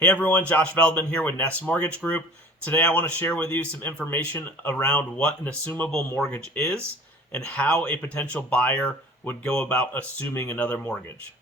Hey everyone, Josh Veldman here with Nest Mortgage Group. Today I want to share with you some information around what an assumable mortgage is and how a potential buyer would go about assuming another mortgage.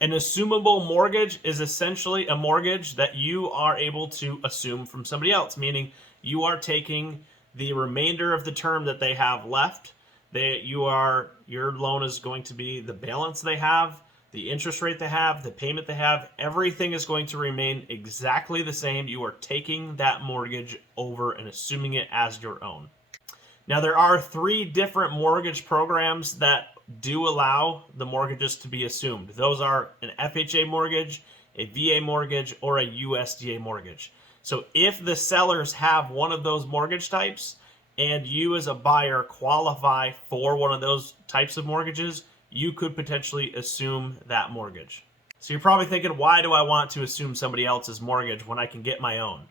An assumable mortgage is essentially a mortgage that you are able to assume from somebody else, meaning you are taking the remainder of the term that they have left. Your loan is going to be the balance they have, the interest rate they have, the payment they have, everything is going to remain exactly the same. You are taking that mortgage over and assuming it as your own. Now, there are three different mortgage programs that do allow the mortgages to be assumed. Those are an FHA mortgage, a VA mortgage, or a USDA mortgage. So if the sellers have one of those mortgage types and you as a buyer qualify for one of those types of mortgages, you could potentially assume that mortgage. So you're probably thinking, why do I want to assume somebody else's mortgage when I can get my own?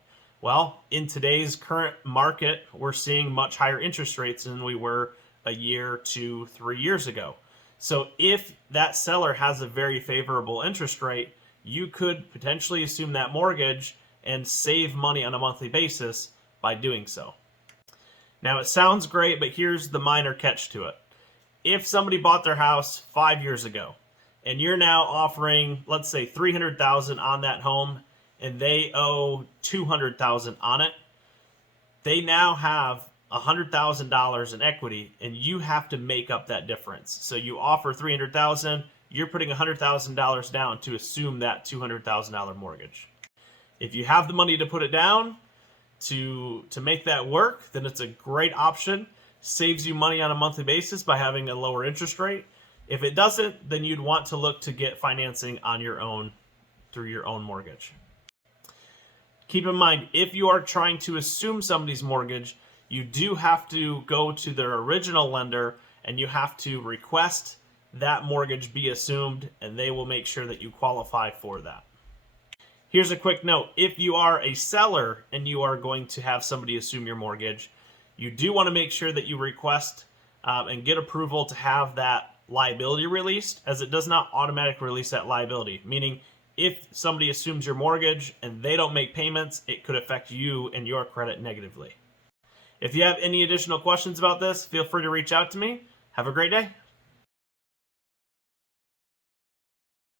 Well, in today's current market, we're seeing much higher interest rates than we were a year, 2, 3 years ago. So if that seller has a very favorable interest rate, you could potentially assume that mortgage and save money on a monthly basis by doing so. Now, it sounds great, but here's the minor catch to it. If somebody bought their house 5 years ago and you're now offering, let's say, $300,000 on that home and they owe $200,000 on it, they now have $100,000 in equity and you have to make up that difference. So you offer $300,000, you're putting $100,000 down to assume that $200,000 mortgage. If you have the money to put it down to make that work, then it's a great option. Saves you money on a monthly basis by having a lower interest rate. If it doesn't, then you'd want to look to get financing on your own through your own mortgage. Keep in mind, if you are trying to assume somebody's mortgage, you do have to go to their original lender and you have to request that mortgage be assumed, and they will make sure that you qualify for that. Here's a quick note. If you are a seller and you are going to have somebody assume your mortgage, you do want to make sure that you request and get approval to have that liability released, as it does not automatically release that liability. Meaning, if somebody assumes your mortgage and they don't make payments, it could affect you and your credit negatively. If you have any additional questions about this, feel free to reach out to me. Have a great day.